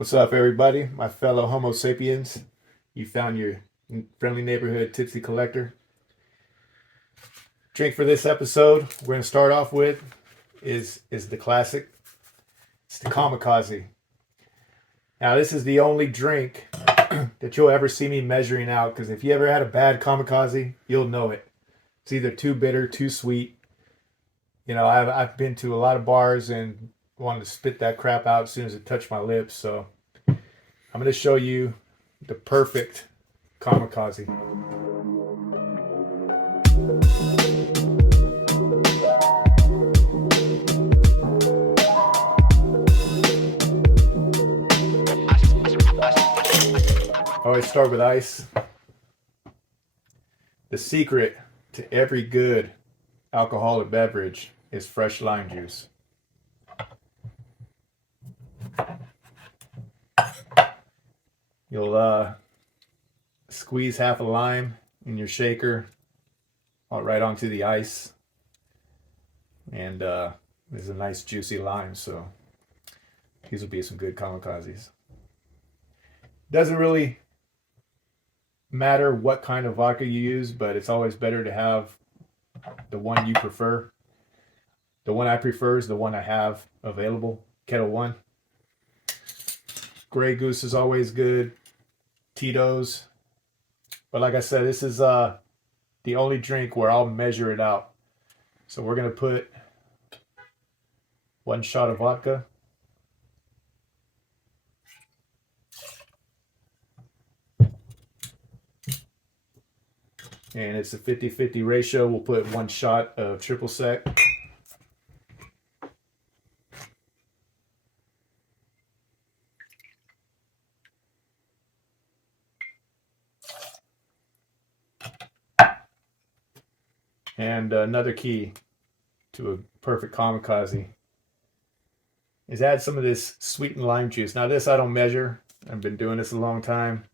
What's up, everybody? My fellow Homo sapiens. You found your friendly neighborhood tipsy collector. Drink for this episode, we're going to start off with is the classic. It's the Kamikaze. Now, this is the only drink that you'll ever see me measuring out, because if you ever had a bad Kamikaze, you'll know it. It's either too bitter, too sweet. You know, I've been to a lot of bars and wanted to spit that crap out as soon as it touched my lips. So I'm going to show you the perfect Kamikaze. I always start with ice. The secret to every good alcoholic beverage is fresh lime juice. You'll squeeze half a lime in your shaker right onto the ice, and there's a nice juicy lime, so these will be some good Kamikazes. Doesn't really matter what kind of vodka you use, but it's always better to have the one you prefer. The one I prefer is the one I have available, Kettle One. Grey Goose is always good. Tito's. But like I said, this is the only drink where I'll measure it out. So we're going to put 1 shot of vodka. And it's a 50-50 ratio. We'll put 1 shot of triple sec. And another key to a perfect Kamikaze is add some of this sweetened lime juice. Now this I don't measure. I've been doing this a long time.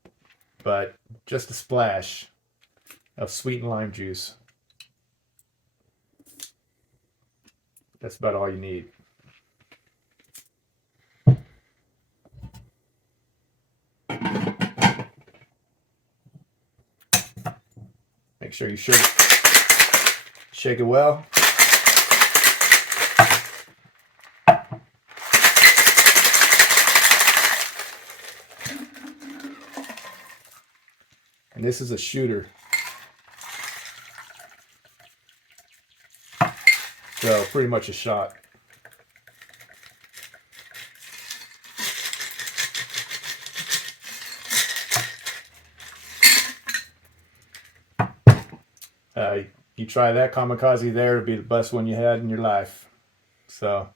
But just a splash of sweetened lime juice. That's about all you need. Make sure you shake it well. And this is a shooter. So pretty much a shot. You try that Kamikaze there, it'll be the best one you had in your life. So,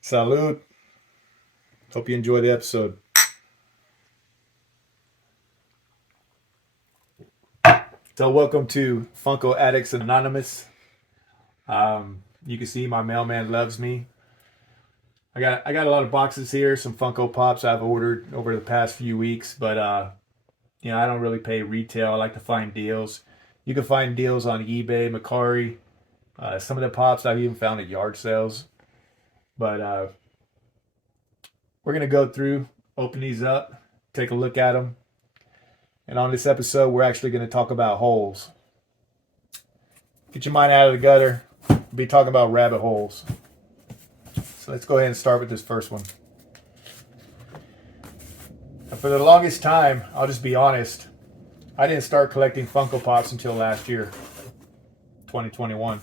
salud. Hope you enjoy the episode. So welcome to Funko Addicts Anonymous. You can see my mailman loves me. I got a lot of boxes here, some Funko Pops I've ordered over the past few weeks, but you know, I don't really pay retail. I like to find deals. You can find deals on eBay, Mercari. Some of the Pops I've even found at yard sales. But we're gonna go through, open these up, take a look at them. And on this episode, we're actually gonna talk about holes. Get your mind out of the gutter. We'll be talking about rabbit holes. So let's go ahead and start with this first one. And for the longest time, I'll just be honest, I didn't start collecting Funko Pops until last year, 2021.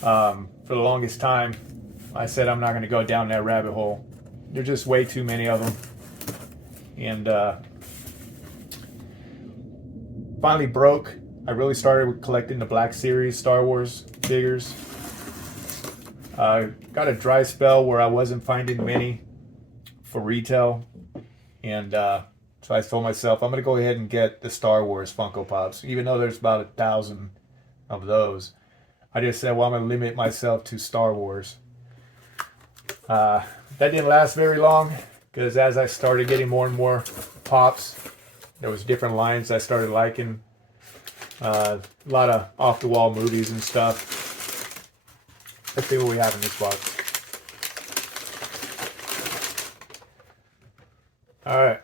For the longest time, I said I'm not going to go down that rabbit hole. There's just way too many of them. And finally broke. I really started with collecting the Black Series Star Wars figures. Got a dry spell where I wasn't finding many for retail. And so I told myself, I'm going to go ahead and get the Star Wars Funko Pops. Even though there's about 1,000 of those. I just said, well, I'm going to limit myself to Star Wars. That didn't last very long, because as I started getting more and more Pops, there was different lines I started liking. A lot of off-the-wall movies and stuff. Let's see what we have in this box. All right.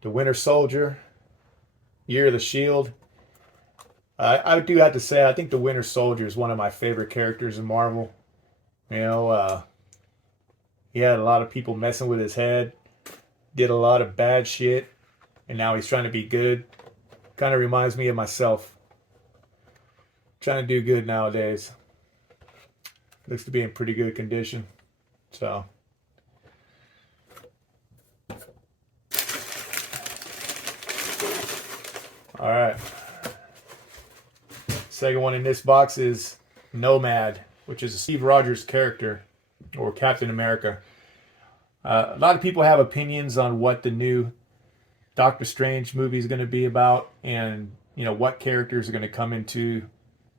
The Winter Soldier, Year of the Shield. I do have to say, I think the Winter Soldier is one of my favorite characters in Marvel. You know, he had a lot of people messing with his head, did a lot of bad shit, and now he's trying to be good. Kind of reminds me of myself. Trying to do good nowadays. Looks to be in pretty good condition. So. Alright. Second one in this box is Nomad, which is a Steve Rogers character, or Captain America. A lot of people have opinions on what the new Doctor Strange movie is going to be about, and you know what characters are going to come into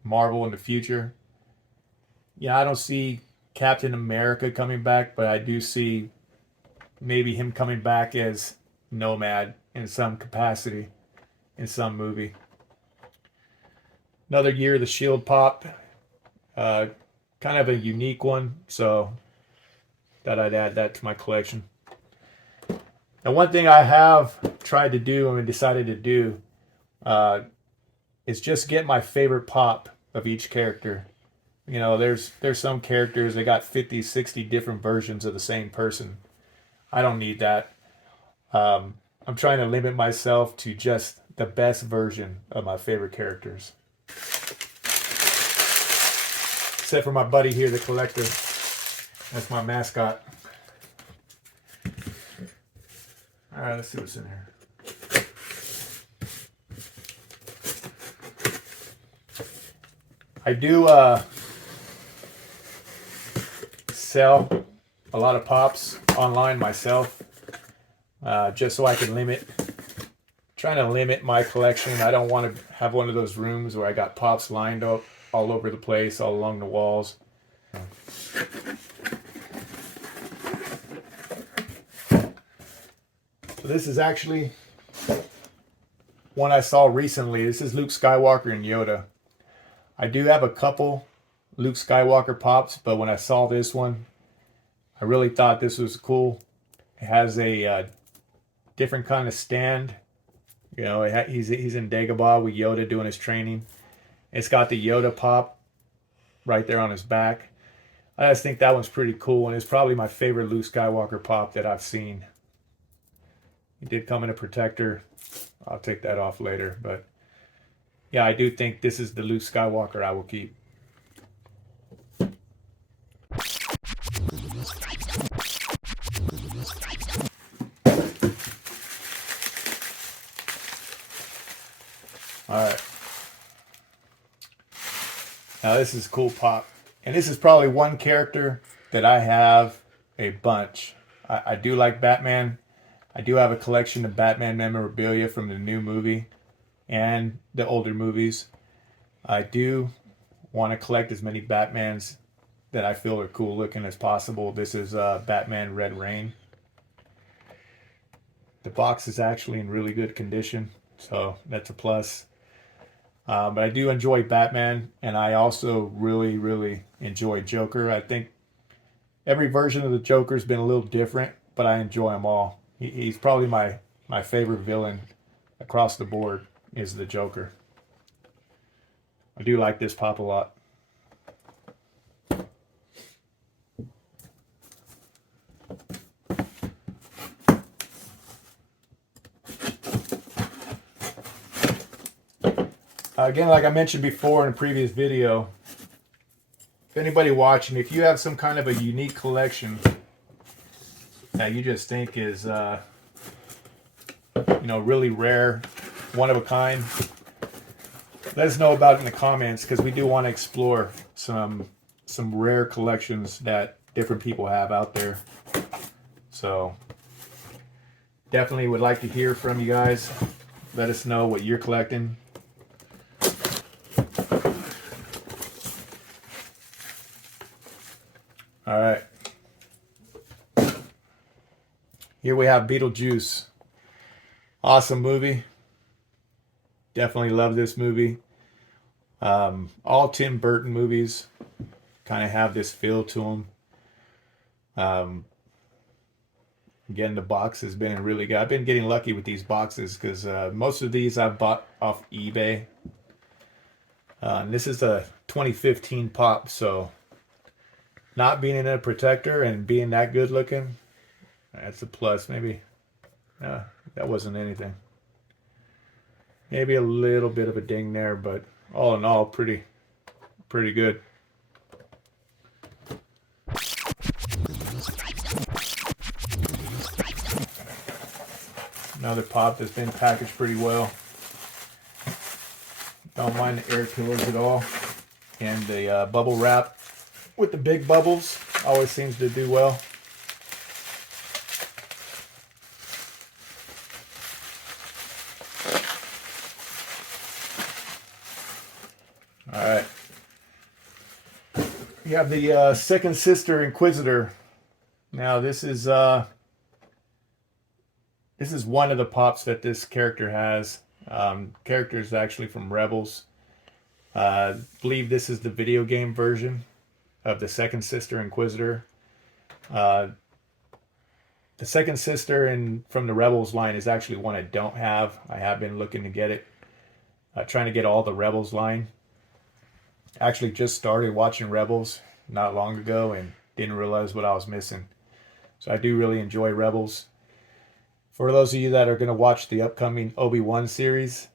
Marvel in the future. Yeah, I don't see Captain America coming back, but I do see maybe him coming back as Nomad in some capacity in some movie. Another Year of the Shield pop. Kind of a unique one, so thought I'd add that to my collection. Now, one thing I have tried to do and decided to do is just get my favorite pop of each character. You know, there's some characters that got 50, 60 different versions of the same person. I don't need that. I'm trying to limit myself to just the best version of my favorite characters. Except for my buddy here, the collector. That's my mascot. Alright, let's see what's in here. I do sell a lot of pops online myself, just so I can trying to limit my collection. I don't want to have one of those rooms where I got pops lined up all over the place, all along the walls. So this is actually one I saw recently. This is Luke Skywalker and Yoda. I do have a couple Luke Skywalker pops, but when I saw this one, I really thought this was cool. It has a different kind of stand. You know, he's in Dagobah with Yoda doing his training. It's got the Yoda pop right there on his back. I just think that one's pretty cool, and it's probably my favorite Luke Skywalker pop that I've seen. It did come in a protector. I'll take that off later, but yeah, I do think this is the Luke Skywalker I will keep. All right. Now this is cool pop. And this is probably one character that I have a bunch. I do like Batman. I do have a collection of Batman memorabilia from the new movie and the older movies. I do want to collect as many Batmans that I feel are cool looking as possible. This is Batman Red Rain. The box is actually in really good condition, so that's a plus. But I do enjoy Batman, and I also really, really enjoy Joker. I think every version of the Joker's been a little different, but I enjoy them all. He's probably my favorite villain across the board is the Joker. I do like this pop a lot. Again, like I mentioned before in a previous video, if anybody watching, if you have some kind of a unique collection that you just think is, really rare, one of a kind, let us know about it in the comments, because we do want to explore some rare collections that different people have out there. So definitely would like to hear from you guys. Let us know what you're collecting. All right. Here we have Beetlejuice. Awesome movie. Definitely love this movie. All Tim Burton movies kind of have this feel to them. Again, the box has been really good. I've been getting lucky with these boxes because most of these I've bought off eBay. And this is a 2015 pop, so not being in a protector and being that good looking, that's a plus. Maybe that wasn't anything. Maybe a little bit of a ding there, but all in all, pretty good. Another pop that's been packaged pretty well. Don't mind the air killers at all. And the bubble wrap with the big bubbles always seems to do well. All right. You have the second sister Inquisitor. Now this is one of the pops that this character has. Character is actually from Rebels. I believe this is the video game version of the second sister Inquisitor. The second sister from the Rebels line is actually one I don't have. I have been looking to get it. Trying to get all the Rebels line. Actually just started watching Rebels not long ago and didn't realize what I was missing. So I do really enjoy Rebels. For those of you that are going to watch the upcoming Obi-Wan series,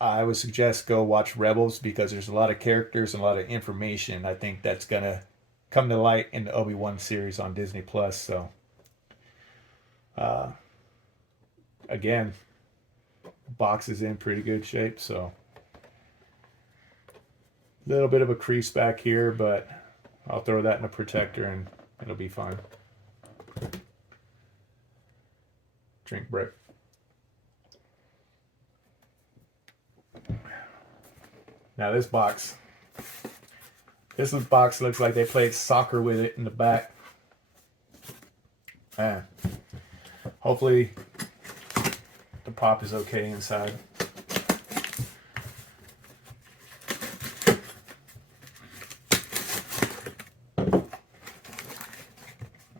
I would suggest go watch Rebels because there's a lot of characters and a lot of information I think that's going to come to light in the Obi-Wan series on Disney Plus. So, again, box is in pretty good shape. So, a little bit of a crease back here, but I'll throw that in a protector and it'll be fine. Drink break. Now this box looks like they played soccer with it in the back. Hopefully the pop is okay inside.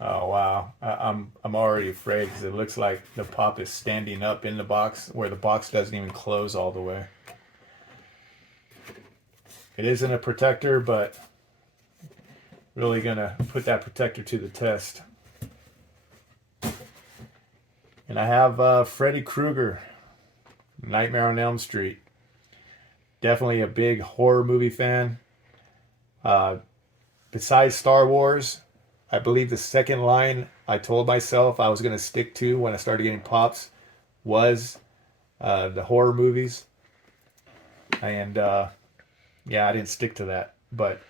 Oh wow, I'm already afraid because it looks like the pop is standing up in the box where the box doesn't even close all the way. It isn't a protector, but really gonna put that protector to the test. And I have Freddy Krueger, Nightmare on Elm Street. Definitely a big horror movie fan. Besides Star Wars, I believe the second line I told myself I was going to stick to when I started getting pops was the horror movies. And yeah, I didn't stick to that. But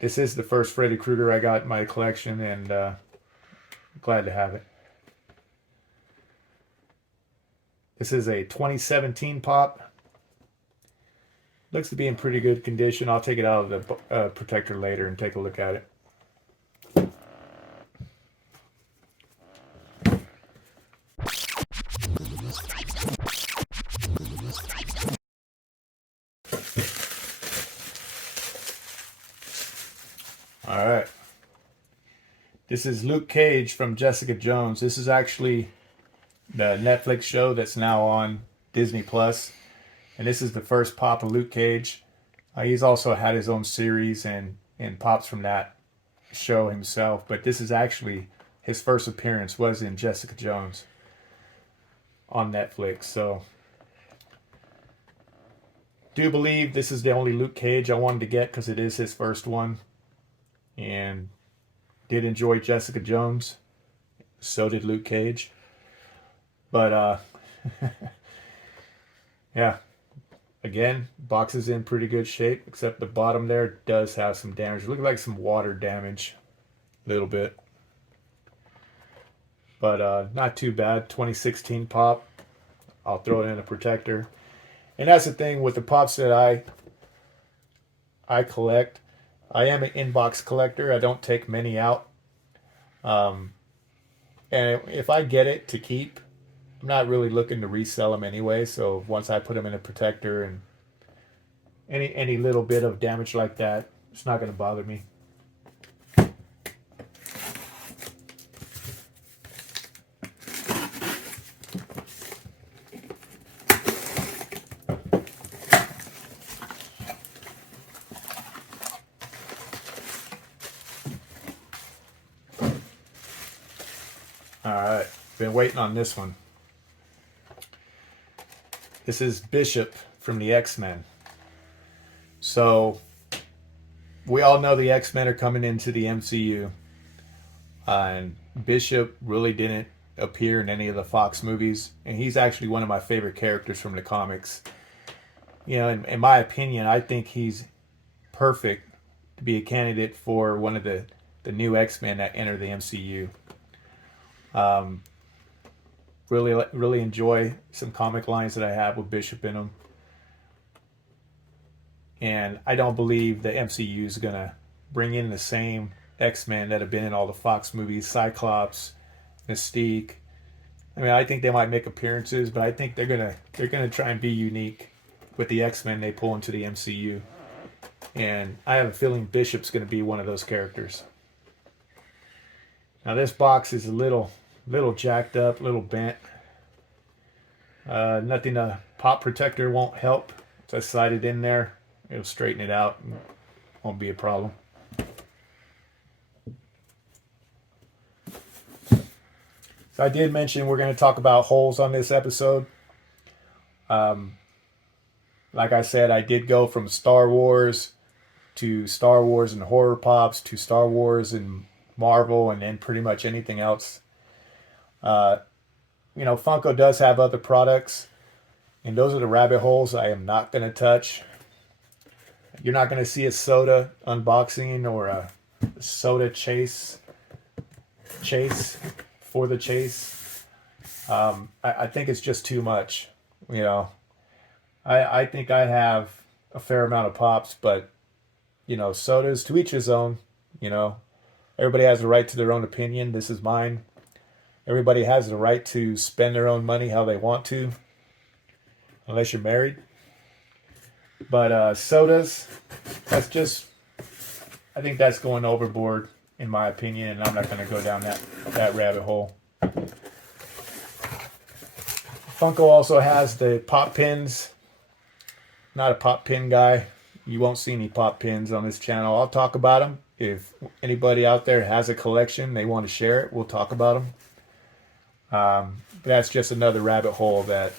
this is the first Freddy Krueger I got in my collection, and glad to have it. This is a 2017 pop. Looks to be in pretty good condition. I'll take it out of the protector later and take a look at it. All right. This is Luke Cage from Jessica Jones. This is actually the Netflix show that's now on Disney Plus. And this is the first pop of Luke Cage. He's also had his own series and pops from that show himself. But this is actually his first appearance was in Jessica Jones on Netflix. So do believe this is the only Luke Cage I wanted to get because it is his first one. And did enjoy Jessica Jones. So did Luke Cage. But yeah. Again, box is in pretty good shape, except the bottom there does have some damage. It looks like some water damage, a little bit. But not too bad. 2016 pop. I'll throw it in a protector. And that's the thing with the pops that I collect. I am an inbox collector. I don't take many out. And if I get it to keep, I'm not really looking to resell them anyway. So once I put them in a protector and any little bit of damage like that, it's not going to bother me. All right, been waiting on this one. This is Bishop from the X-Men. So we all know the X-Men are coming into the MCU, and Bishop really didn't appear in any of the Fox movies, and he's actually one of my favorite characters from the comics. You know, in my opinion, I think he's perfect to be a candidate for one of the new X-Men that enter the MCU. Really enjoy some comic lines that I have with Bishop in them. And I don't believe the MCU is going to bring in the same X-Men that have been in all the Fox movies, Cyclops, Mystique. I mean, I think they might make appearances, but I think they're gonna try and be unique with the X-Men they pull into the MCU. And I have a feeling Bishop's going to be one of those characters. Now this box is a little jacked up, a little bent. Nothing a pop protector won't help. So I slide it in there. It'll straighten it out. And won't be a problem. So I did mention we're going to talk about holes on this episode. Like I said, I did go from Star Wars to Star Wars and horror pops to Star Wars and Marvel and then pretty much anything else. You know, Funko does have other products, and those are the rabbit holes I am not going to touch. You're not going to see a soda unboxing or a soda chase for the chase. I think it's just too much. You know, I think I have a fair amount of pops, but you know, sodas, to each his own. You know, everybody has the right to their own opinion. This is mine. Everybody has the right to spend their own money how they want to, unless you're married. But sodas, that's just, I think that's going overboard in my opinion, and I'm not going to go down that rabbit hole. Funko also has the pop pins. Not a pop pin guy. You won't see any pop pins on this channel. I'll talk about them. If anybody out there has a collection, they want to share it, we'll talk about them. That's just another rabbit hole that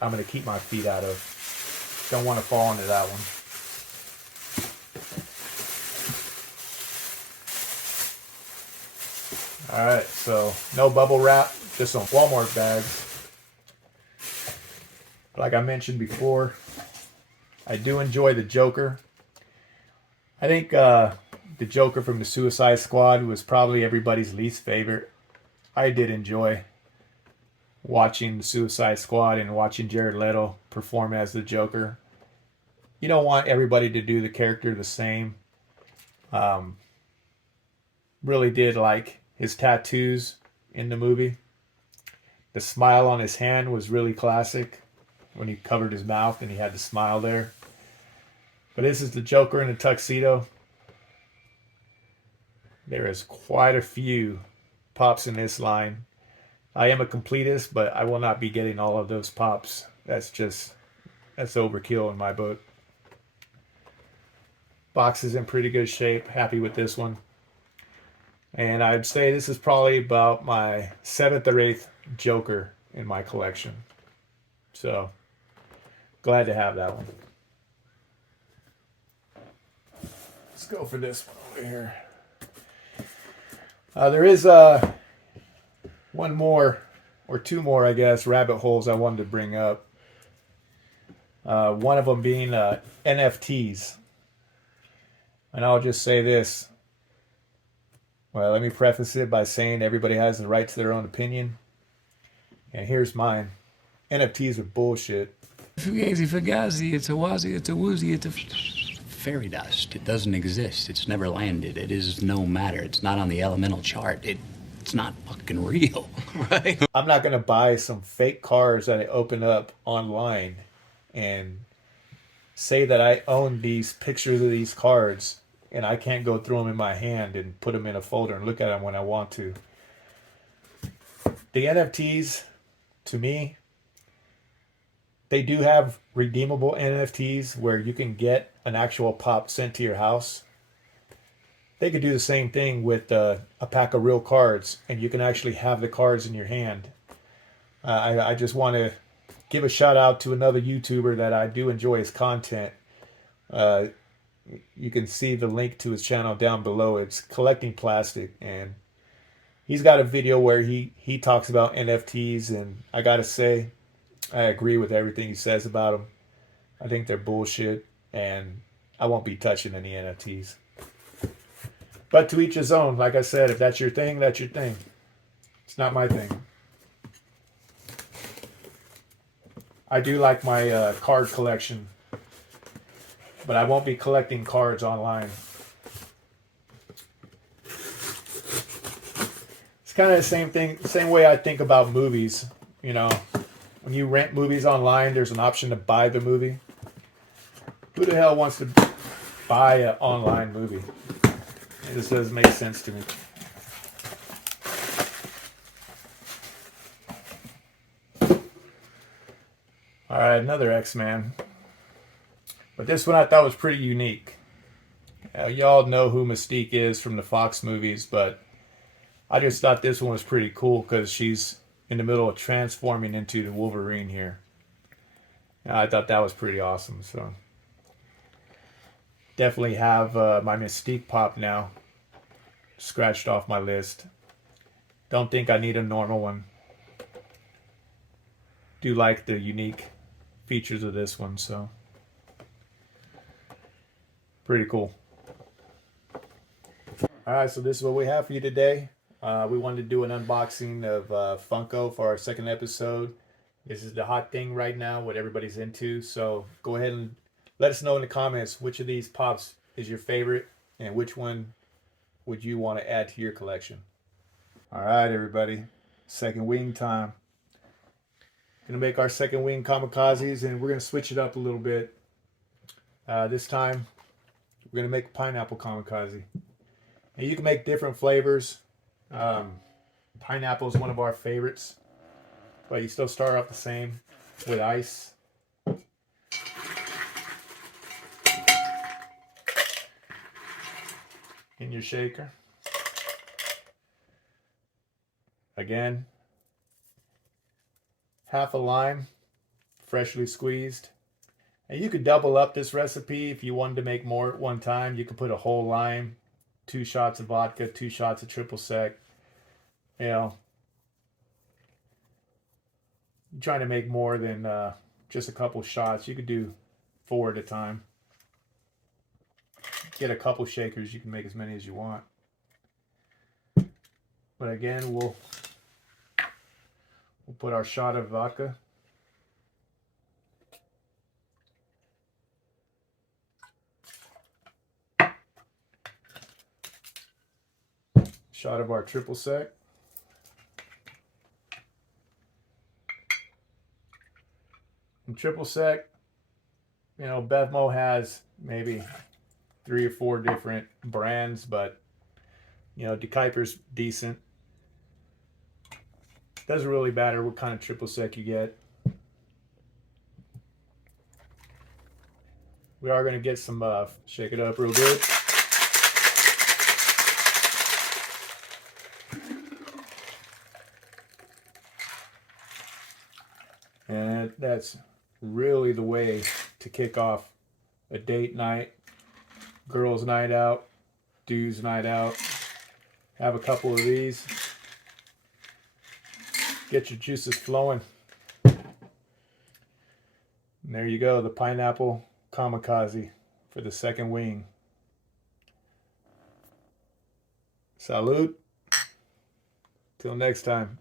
I'm going to keep my feet out of. Don't want to fall into that one. Alright, so no bubble wrap, just some Walmart bags. Like I mentioned before, I do enjoy the Joker. I think the Joker from the Suicide Squad was probably everybody's least favorite. I did enjoy watching the Suicide Squad and watching Jared Leto perform as the Joker. You don't want everybody to do the character the same. Really did like his tattoos in the movie. The smile on his hand was really classic when he covered his mouth and he had the smile there. But this is the Joker in a tuxedo. There is quite a few pops in this line. I am a completist, but I will not be getting all of those pops. That's overkill in my book. Box is in pretty good shape. Happy with this one. And I'd say this is probably about my 7th or 8th Joker in my collection. So, glad to have that one. Let's go for this one over here. There is one more, or two more, I guess, rabbit holes I wanted to bring up. One of them being NFTs. And I'll just say this. Well, let me preface it by saying everybody has the right to their own opinion. And here's mine. NFTs are bullshit. Fugazi, fugazi, it's a wazi, it's a woozy, it's a fairy dust. It doesn't exist. It's never landed. It is no matter. It's not on the elemental chart. It's not fucking real. Right? I'm not going to buy some fake cars that I open up online and say that I own these pictures of these cards and I can't go through them in my hand and put them in a folder and look at them when I want to. The NFTs, to me, they do have redeemable NFTs where you can get an actual pop sent to your house. they could do the same thing with a pack of real cards, and you can actually have the cards in your hand. I just want to give a shout out to another YouTuber that I do enjoy his content. Uh, you can see the link to his channel down below. It's Collecting Plastic, and he's got a video where he talks about NFTs, and I gotta say, I agree with everything he says about them. I think they're bullshit, and I won't be touching any NFTs. But to each his own. Like I said, if that's your thing, that's your thing. It's not my thing. I do like my card collection, but I won't be collecting cards online. It's kind of the same thing, same way I think about movies. You know, when you rent movies online, there's an option to buy the movie. Who the hell wants to buy an online movie? This doesn't make sense to me. All right, another X-Man. But this one I thought was pretty unique. Y'all know who Mystique is from the Fox movies, but I just thought this one was pretty cool because she's in the middle of transforming into the Wolverine here. And I thought that was pretty awesome. So definitely have my Mystique Pop now scratched off my list. Don't think I need a normal one. Do like the unique features of this one, so pretty cool. Alright, so this is what we have for you today. We wanted to do an unboxing of Funko for our second episode. This is the hot thing right now, what everybody's into, so go ahead and let us know in the comments which of these pops is your favorite and which one would you want to add to your collection. Alright everybody, second wing time. Gonna make our second wing Kamikazes, and we're gonna switch it up a little bit. This time we're gonna make a pineapple Kamikaze. And you can make different flavors. Pineapple is one of our favorites, but you still start off the same with ice. In your shaker. Again, half a lime, freshly squeezed. And you could double up this recipe if you wanted to make more at one time. You could put a whole lime, 2 shots of vodka, 2 shots of triple sec. You know, you're trying to make more than just a couple shots. You could do 4 at a time. Get a couple shakers, you can make as many as you want. But again, we'll put our shot of vodka. Shot of our triple sec. And triple sec, you know, Bevmo has maybe 3 or 4 different brands, but you know, DeKuyper's decent. Doesn't really matter what kind of triple sec you get. We are going to get some, shake it up real good. And that's really the way to kick off a date night, girls' night out, dudes' night out. Have a couple of these. Get your juices flowing. And there you go, the pineapple Kamikaze for the second wing. Salute. Till next time.